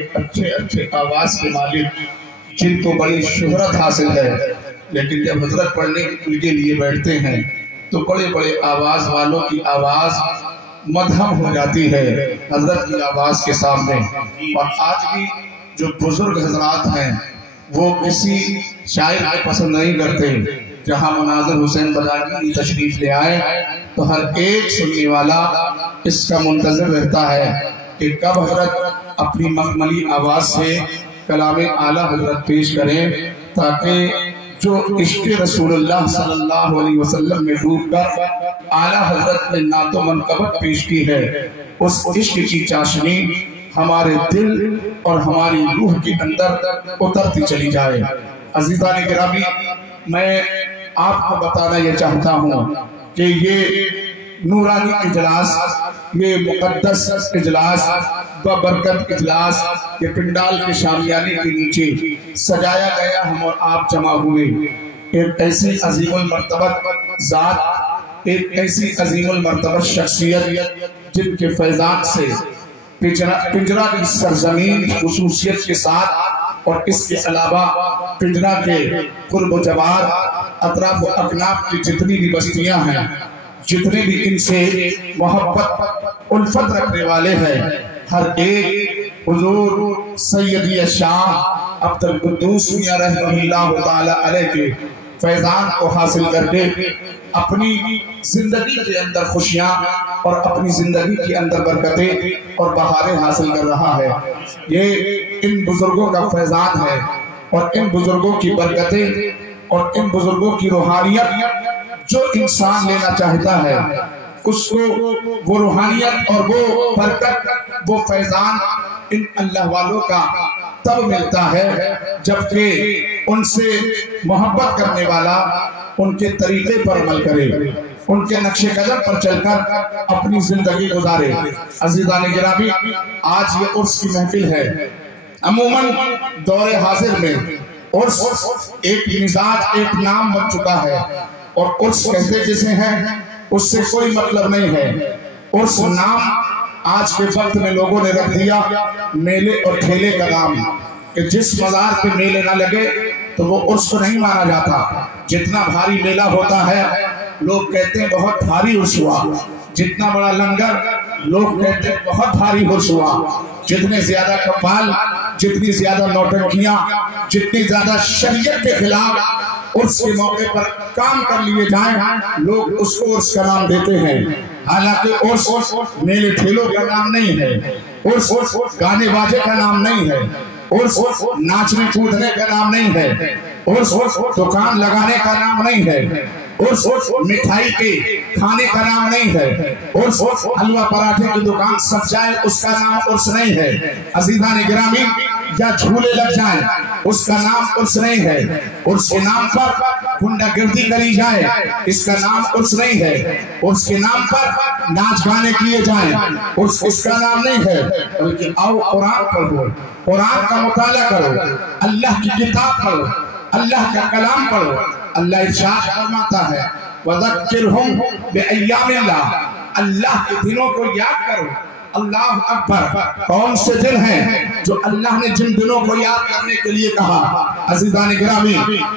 اچھے اچھے آواز کے مالک جن کو بڑی شہرت حاصل ہے، لیکن جب حضرت پڑھنے کے لیے بیٹھتے ہیں تو بڑے بڑے آواز والوں کی آواز مدھم ہو جاتی ہے حضرت کی آواز کے سامنے۔ اور آج بھی جو بزرگ حضرات ہیں وہ کسی شاعر کو پسند نہیں کرتے۔ جہاں مناظر حسین بلاگی تشریف لے آئے تو ہر ایک سننے والا اس کا منتظر رہتا ہے کہ کب حضرت اپنی مخملی آواز سے کلام اعلیٰ حضرت پیش کریں، تاکہ جو عشق رسول اللہ صلی اللہ علیہ وسلم میں ڈوب کر اعلیٰ حضرت نے نعت و منقبت پیش کی ہے، اس عشق کی چاشنی ہمارے دل اور ہماری روح کے اندر اترتی چلی جائے۔ عزیزان گرامی، میں آپ کو بتانا یہ چاہتا ہوں کہ یہ نورانی اجلاس، یہ مقدس اجلاس، ببرکت اجلاس، یہ پنڈال کے شامیانے کے نیچے سجایا گیا ہم اور آپ جمع ہوئے ایک ایسی عظیم المرتبت ذات، ایک ایسی عظیم المرتبت شخصیت جن کے فیضان سے پنجرہ کی سرزمین خصوصیت کے ساتھ اور اس کے علاوہ پنجرہ کے قرب و جوار اطراف و اکناف کی جتنی بھی بستیاں ہیں، جتنے بھی ان سے محبت الفت رکھنے والے ہیں، ہر ایک حضور سیدی شاہ عبد القدوس میاں رحمہ اللہ تعالی علیہ کے فیضان کو حاصل کر کے اپنی زندگی کے اندر خوشیاں اور اپنی زندگی کے اندر برکتیں اور بہاریں حاصل کر رہا ہے۔ یہ ان بزرگوں کا فیضان ہے اور ان بزرگوں کی برکتیں اور ان بزرگوں کی روحانیت جو انسان لینا چاہتا ہے، اس کو وہ روحانیت اور وہ برکت، وہ فیضان ان اللہ والوں کا تب ملتا ہے جبکہ ان سے محبت کرنے والا ان کے طریقے پر عمل کرے، ان کے نقش قدم پر چل کر اپنی زندگی گزارے۔ عزیزان گرامی، آج یہ عرس کی محفل ہے۔ عموماً دور حاضر میں عرس ایک مزاج، ایک نام بن چکا ہے، اور عرس کہتے جسے ہیں اس سے کوئی مطلب نہیں ہے۔ عرس نام آج کے وقت میں لوگوں نے رکھ دیا میلے اور ٹھیلے کا نام، کہ جس مزار پہ میلے نہ لگے تو وہ عرس کو نہیں مانا جاتا۔ جتنا بھاری میلہ ہوتا ہے لوگ کہتے ہیں بہت بھاری عرس ہوا، جتنا بڑا لنگر لوگ کہتے ہیں بہت بھاری عرس ہوا، جتنے زیادہ کپال، جتنی زیادہ نوٹنکیاں، جتنی زیادہ شریعت کے خلاف عرس کے موقع پر کام کر لیے جائیں، لوگ اس کو عرس کا نام دیتے ہیں۔ حالانکہ عرس میلے ٹھیلوں کا نام نہیں ہے، عرس گانے باجے کا نام نہیں ہے، عرس ناچنے کودنے کا نام نہیں ہے، عرس دکان لگانے کا نام نہیں ہے، عرس مٹھائی کے کھانے کا نام نہیں ہے، عرس حلوہ پراٹھے کی دکان سج جائے اس کا نام عرس نہیں ہے۔ عزیزان گرامی، یا جھولے لگ جائیں اس کا نام عرس نہیں ہے، عرس کے نام پر گنڈا گردی کری جائے اس کا نام عرس نہیں ہے، عرس کے نام پر ناچ گانے کیے جائیں عرس اس کا نام نہیں ہے، بلکہ آؤ قرآن پڑھو، قرآن کا مطالعہ کرو، اللہ کی کتاب پڑھو، اللہ کا کلام پڑھو۔ اللہ ارشاد فرماتا ہے وَذَكِّرْهُمْ بِأَيَّامِ اللَّهِ، اللہ کے دنوں کو یاد کرو۔ اللہ اکبر، کون سے دن ہیں جو اللہ نے جن دنوں کو یاد کرنے کے لیے کہا؟ عزیزان گرامی،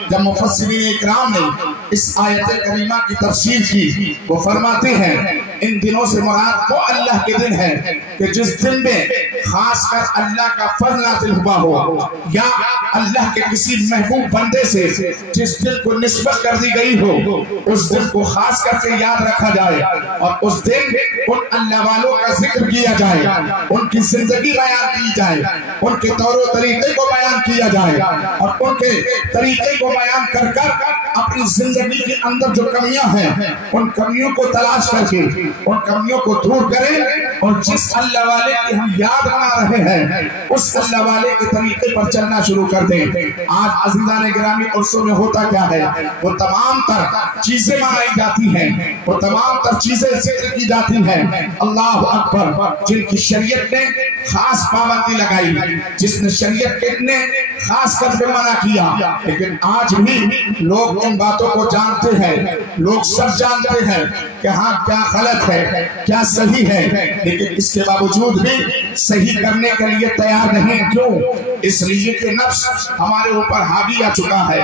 جب مفسرین اکرام نے اس آیت کریمہ کی تفسیر کی، وہ فرماتے ہیں ان دنوں سے مراد وہ اللہ کے دن ہیں کہ جس دن میں خاص کر اللہ کا فضل نازل ہوا ہو، یا اللہ کے کسی محبوب بندے سے جس دن کو نسبت کر دی گئی ہو، اس دن کو خاص کر کے یاد رکھا جائے، اور اس دن ان اللہ والوں کا ذکر کیا جائے، ان کی زندگی بیان کی جائے، ان کے طور و طریقے کو بیان کیا جائے، اور ان کے طریقے کو بیان کر کر اپنی زندگی کے اندر جو کمیاں ہیں ان کمیوں کو تلاش کر کے ان کمیوں کو دور کریں، اور جس اللہ والے کی ہم یاد بنا رہے ہیں اس اللہ والے کے طریقے پر چلنا شروع کر دیں۔ آج عزیزان گرامی عرصوں میں ہوتا کیا ہے؟ وہ تمام تر چیزیں منائی جاتی ہیں، وہ تمام تر چیزیں ذکر کی جاتی ہیں، اللہ اکبر، جن کی شریعت نے خاص پابندی لگائی، جس نے شریعت نے خاص کر کے منع کیا، لیکن آج بھی لوگ ان باتوں کو جانتے ہیں، لوگ سب جانتے ہیں کہ ہاں کیا غلط ہے کیا صحیح ہے، لیکن اس کے باوجود بھی صحیح کرنے کے لیے تیار نہیں. کیوں؟ اس لیے کہ نفس ہمارے اوپر حاوی آ چکا ہے،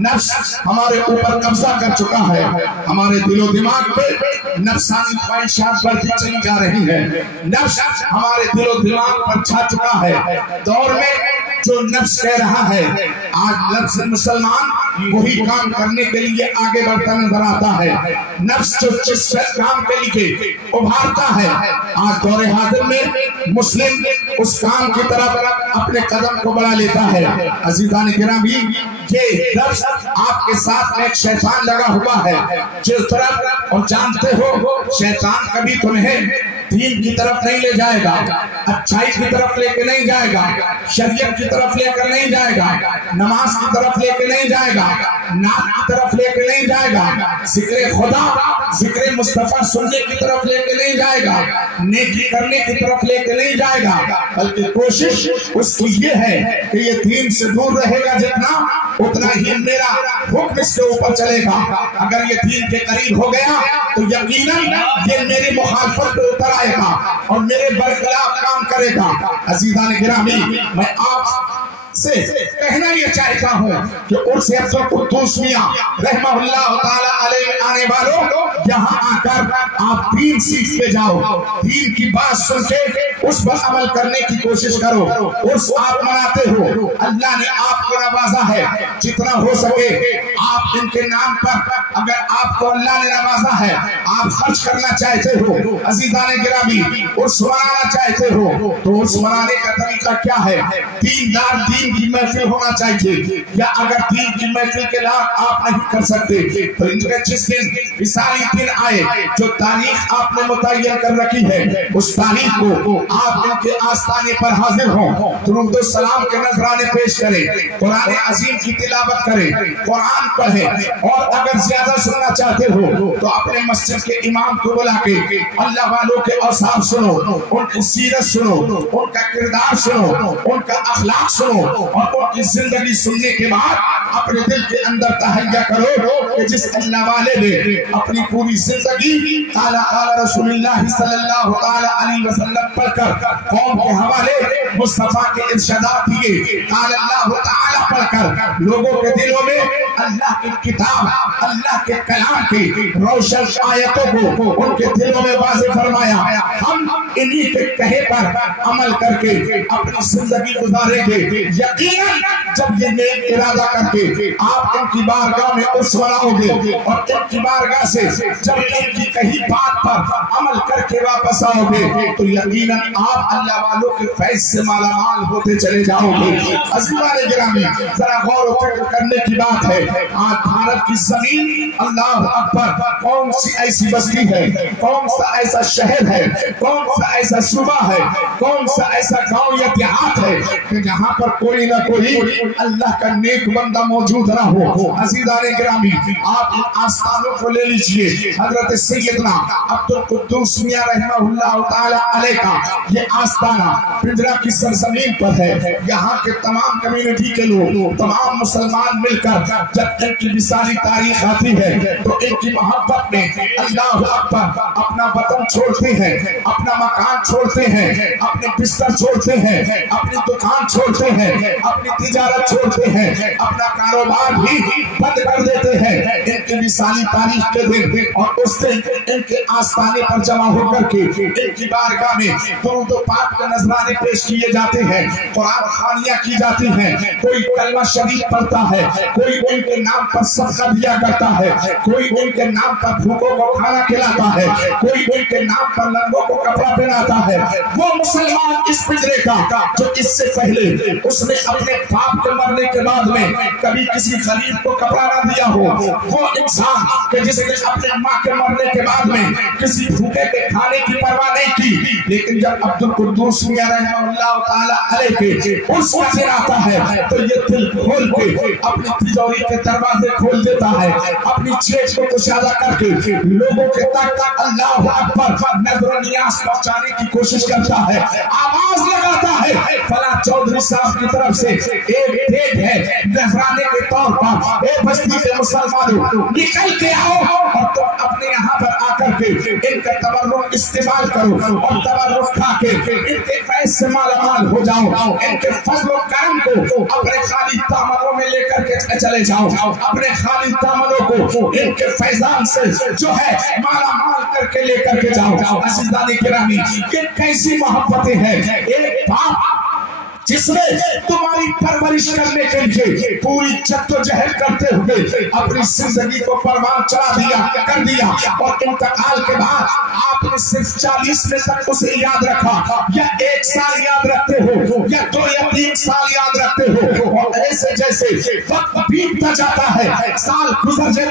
نفس ہمارے اوپر قبضہ کر چکا ہے، ہمارے دل و دماغ پہ نفسانی خواہشات بڑھتی چلی جا رہی ہے، نفس ہمارے دل و دماغ پر چھا چکا ہے. دور میں جو نفس کہہ رہا ہے، آج نفس مسلمان وہی کام کرنے کے لیے آگے بڑھتا نظر آتا ہے. نفس جو جس کام کے لیے ابھارتا ہے، آج دور حاضر میں مسلم اس کام کی طرف اپنے قدم کو بڑھا لیتا ہے. عزیزان گرامی، یہ نفس آپ کے ساتھ ایک شیطان لگا ہوا ہے جس طرف، اور جانتے ہو شیطان کبھی تمہیں دین کی طرف نہیں لے جائے گا، اچھائی کی طرف لے کے نہیں جائے گا، شریعت کی طرف لے کر نہیں جائے گا، نماز کی طرف لے کے نہیں جائے گا، نعت کی طرف لے کے نہیں جائے گا، ذکر خدا ذکر مصطفیٰ سننے کی طرف لے کے نہیں جائے گا، نیکی کرنے کی طرف لے کے نہیں جائے گا، بلکہ کوشش اس کی یہ ہے کہ یہ دین سے دور رہے گا جتنا، اتنا ہی میرا حکم اس کے اوپر چلے گا. اگر یہ دین کے قریب ہو گیا تو یقیناً یہ میری مخالفت پہ اتر آئے گا اور میرے برخلاف کام کرے گا. عزیزان گرامی، میں آپ سے کہنا یہ چاہتا ہوں کہ عرس عبدالقدوس میاں رحمہ اللہ تعالیٰ علیہ آنے والوں، یہاں آ کر آپ دین سیکھ کے جاؤ، دین کی بات سن کے اس پر عمل کرنے کی کوشش کرو. عرس آپ مناتے ہو، اللہ نے آپ کو نوازا ہے، جتنا ہو سکے آپ ان کے نام پر، اگر آپ کو اللہ نے نوازا ہے، آپ خرچ کرنا چاہتے ہو، عزیزان گرامی عرس منانا چاہتے ہو، تو عرس منانے کا طریقہ کیا ہے؟ دیندار دین کی محفل ہونا چاہیے، یا اگر دین کی محفل کے لائق آپ نہیں کر سکتے تو ان کے جس دن مثالی دن آئے، جو تاریخ آپ نے متعین کر رکھی ہے، اس تاریخ کو آپ ان کے آستانے پر حاضر ہوں، درود و سلام کے نذرانے پیش کریں، قرآن عظیم کی تلاوت کریں، قرآن پڑھیں، اور اگر زیادہ سننا چاہتے ہو تو اپنے مسجد کے امام کو بلا کے اللہ والوں کے اوصاف سنو، ان کی سیرت سنو، ان کا کردار سنو، ان کا اخلاق سنو، اور ان کی زندگی سننے کے بعد اپنے دل کے اندر تہیہ کرو کہ جس اللہ والے نے اپنی پوری زندگی قال رسول اللہ صلی اللہ علیہ وسلم پڑھ کر قوم کے حوالے مصطفیٰ کے ارشادات دیے، قال اللہ تعالی پڑھ کر لوگوں کے دلوں میں اللہ کی کتاب، اللہ کے کلام کی روشن آیتوں کو ان کے دلوں میں واضح فرمایا. ہم انہی کے کہے پر عمل کر کے اپنی زندگی گزاریں گے. یقیناً جب یہ نیک ارادہ کر کے آپ ان کی بارگاہ میں عرس مناؤ گے اور ان کی بارگاہ سے جب ان کی کہیں بات پر عمل کر کے واپس آؤ گے تو یقیناً آپ اللہ والوں کے فیض سے مالا مال ہوتے چلے جاؤ گے. عزیزان گرامی، ذرا غور و فکر کرنے کی بات ہے، آج بھارت کی زمین، اللہ اکبر، کون سی ایسی بستی ہے، کون سا ایسا شہر ہے، کون سا ایسا صوبہ ہے، کون سا ایسا گاؤں یا دیہات ہے کہ جہاں پر کوئی نہ کوئی اللہ کا نیک بندہ موجود نہ ہو. عزیزان گرامی، آپ ان آستانوں کو لے لیجئے. حضرت سیدنا عبدالقدوس میاں رحمہ اللہ تعالی علیہ کا یہ آستانہ پنجرہ کی سرزمین پر ہے. یہاں کے تمام کمیونٹی کے لوگ، تمام مسلمان مل کر جب ان کی مثالی تاریخ آتی ہے تو ان کی محبت میں اللہ اکبر اپنا وطن چھوڑتے ہیں، اپنا مکان چھوڑتے ہیں، اپنے بستر چھوڑتے ہیں، اپنی دکان چھوڑتے ہیں، اپنی تجارت چھوڑتے ہیں، اپنا کاروبار بھی بند کر دیتے ہیں ان کی مثالی تاریخ کے دن. اور اس دن ان کے آستانے پر جمع ہو کر کے ان کی بارگاہ میں درود و پاک کے نذرانے پیش کیے جاتے ہیں، قرآن خوانیاں کی جاتی ہیں، کوئی کلمہ شریف پڑھتا ہے، کوئی ان کے نام پر صدقہ دیا کرتا ہے، کوئی ان کے نام پر بھوکوں کو کھانا کھلاتا ہے، کوئی ان کے نام پر ننگوں کو کپڑا پہناتا ہے. وہ مسلمان اس پنجرے کا جو اس سے پہلے اس نے اپنے باپ کے مرنے کے بعد میں کبھی کسی غریب کو کپڑا نہ دیا ہو، وہ انسان کہ جس نے اپنے ماں کے مرنے کے بعد میں کسی بھوکے کے کھانے کی پرواہ نہیں کی، لیکن جب عبدالقدوس میاں رحمہ اللہ تعالی علیہ کے اس کا دن آتا ہے تو یہ دل کھول کے اپنی تجوری کے دروازے کھول دیتا ہے، اپنی چیز کو کشادہ کر کے لوگوں کے تک اللہ اکبر نظر و نیاز پہنچانے کی کوشش کرتا ہے، آواز لگاتا ہے. فلاں چودھری صاحب کی طرف سے ایک ڈیٹ ہے نذرانہ بتانے کے طور پر اے بستی کے مسلمانوں نکل کے آؤ اور تم اپنے یہاں پر آ کر کے ان کا تبرک استعمال کرو اور تبرک کھا کے ان کے فیض سے مالا مال ہو جاؤ، ان کے فضل و کرم کو اپنے خالی دامنوں میں لے کر کے چلے جاؤ، اپنے خالی دامنوں کو ان کے فیضان سے جو ہے مالا مال کر کے لے کر کے جاؤ۔ عزیزان گرامی، یہ کیسی محبتیں ہیں؟ ایک باپ جس نے تمہاری پرورش کرنے کے لیے پوری جدوجہد کرتے ہوئے اپنی زندگی کو پروان چڑھا کر دیا اور انتقال کے بعد آپ نے صرف 40 میں تک اسے یاد رکھا، یا 1 سال یاد رکھتے ہو یا 2 یا 3 سال یاد رکھتے ہو، اور ایسے جیسے وقت بیتتا جاتا ہے، سال گزرتے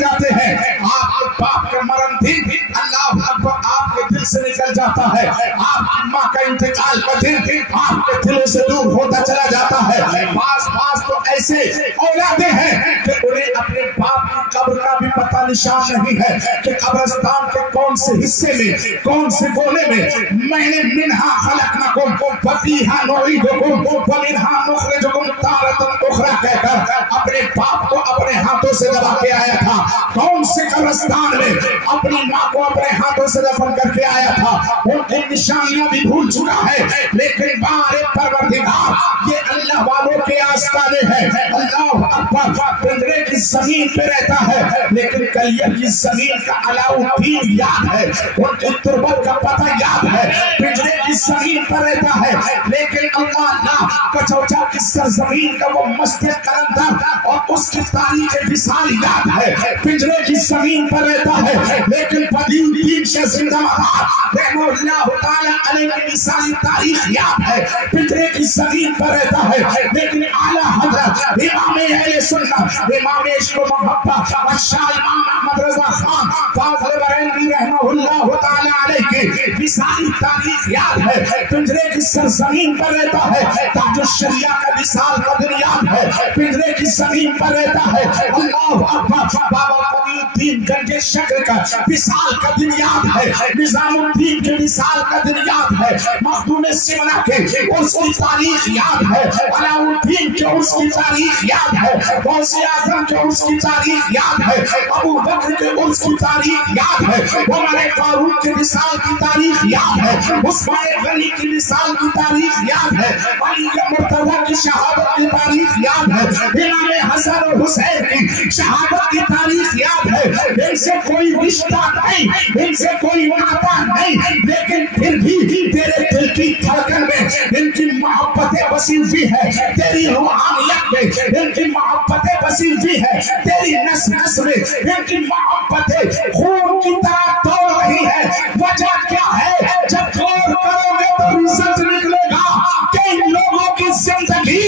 جاتے ہیں، آپ کے باپ کا مرن دن اللہ اکبر آپ کے دل سے نکل جاتا ہے، آپ کی ماں کا انتقال کا دن آپ کے دلوں سے دور ہوتا چلا جاتا ہے۔ بعض تو ایسے اولادیں ہیں کہ انہیں اپنے باپ کی قبر کا بھی پتہ نشان نہیں ہے کہ قبرستان کے کون سے حصے میں، کون سے کونے میں میں نے منہا خلقناکم وفیہا نعیدکم ومنہا نخرجکم تارۃ اخری کہہ کر اپنے باپ کو اپنے ہاتھوں سے دبا کے آیا تھا، کون سے قبرستان میں اپنی ماں کو اپنے ہاتھوں سے دفن کر کے آیا تھا، ان کی نشانیاں بھی بھول چکا ہے، لیکن بارے پروردگار یہ اللہ والوں کے آستانے ہیں۔ اللہ اکبر، پنجرے کی زمین پہ رہتا ہے لیکن کلیہ کی زمین کا علاؤ الدین یاد ہے، ان کی تربت کا پتہ یاد ہے، پنجرے کی زمین پر رہتا ہے لیکن اللہ کچوچا کی سرزمین کا وہ مسجد قلندر اور اس کی تاریخ وصال یاد ہے، پنجرے کی زمین پر رہتا ہے لیکن بدی الدین شاہ زندہ آباد رحمہ اللہ تعالی علیہ کی وصالی تاریخ یاد ہے، پنجرے کی زمین پر رہتا ہے لیکن اعلیٰ حضرت امام اہل سنت، امام عشق و محبت شاہ امام احمد رضا خان فاضل بریلوی رحمہ اللہ تعالی علیہ کی وصالی تاریخ یاد ہے، پنجرے کی سرزمین پر رہتا ہے، تاج الشریعہ کا وصال کا دن یاد ہے، پنجرے کی زمین پر رہتا ہے، اللہ اکبر، بابا قدیر الدین گنج شکر کا وصال کا دن یاد ہے، نظام الدین کے وصال کا دن یاد ہے، مخدوم سمنہ کے اس کی تاریخ یاد ہے، علاؤ الدین کے اس کی تاریخ یاد ہے، غوث اعظم کے اس کی تاریخ یاد ہے، ابو بکر کے اس کی تاریخ یاد ہے، عمر فاروق کے وصال کی تاریخ یاد ہے، عثمان غنی کی وصال کی تاریخ یاد ہے، علی مرتضیٰ کی شہادت کی تاریخ یاد ہے، امام حسن اور حسین کی شہادت کی تاریخ یاد ہے، ان سے کوئی رشتہ نہیں، ان سے کوئی ناطہ نہیں، لیکن پھر بھی تیرے دل کی دھڑکن میں ان کی محبتیں بسی ہوئی ہے، تیری روحانیت میں ان کی محبتیں بسی ہوئی ہے، تیری نس نس میں ان کی محبتیں خون کی طرح دوڑ رہی ہے، وجہ کیا ہے؟ جب غور کرو گے تو رزلٹ نکلے گا کہ ان لوگوں کی زندگی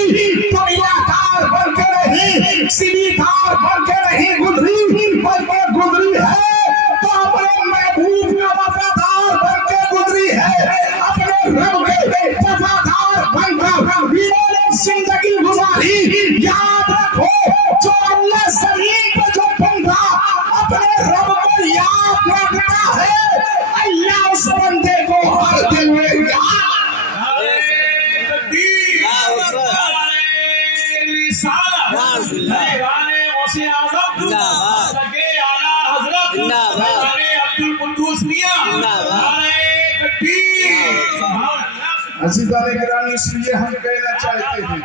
دنیا دار بن کے نہیں، سیدھی دار بن کے نہیں گزری، بلکہ گزری ہے تو اپنے محبوب کا وفادار بن کے گزری ہے، اپنے رب کے وفادار بن کر انہوں نے زندگی گزاری۔ یاد رکھو، جو اللہ زمین پہ جو بندہ اپنے رب کو یاد رکھتا ہے، اللہ اس بندے کو ہر دل میں یاد۔ عزیزان گرامی، اس لیے ہم کہنا چاہتے ہیں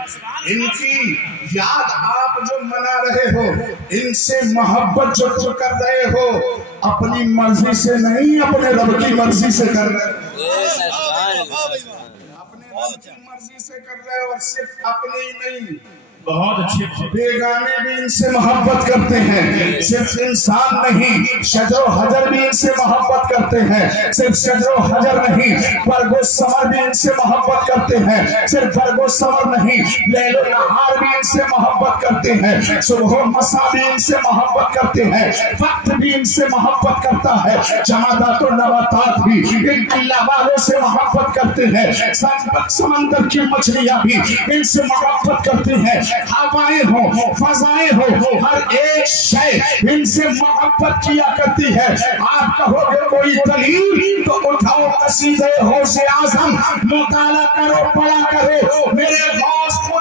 ان کی یاد آپ جو منا رہے ہو، ان سے محبت جو کر رہے ہو، اپنی مرضی سے نہیں، اپنے رب کی مرضی سے کر رہے ہو، اپنے رب کی مرضی سے کر رہے ہو، اور صرف اپنے ہی نہیں، بہت اچھے بیگانے بھی ان سے محبت کرتے ہیں، صرف انسان نہیں، شجر و حجر بھی ان سے محبت کرتے ہیں، صرف شجر و حجر نہیں، برگ و ثمر بھی ان سے محبت کرتے ہیں، صرف برگ و ثمر نہیں، لیل و نہار بھی ان سے محبت کرتے ہیں، صبح و مساء بھی ان سے محبت کرتے ہیں، وقت بھی ان سے محبت کرتا ہے، جمادات و نباتات بھی ان اللہ والوں سے محبت کرتے ہیں، سمندر کی مچھلیاں بھی ان سے محبت کرتی ہیں، ہوائیں ہوں، فضائیں ہوں، ہر ایک شے ان سے محبت کیا کرتی ہے۔ آپ کہو گے کوئی دلیل تو اٹھاؤ قصیدہ غوث اعظم، مطالعہ کرو، پڑھا کرو، میرے غوث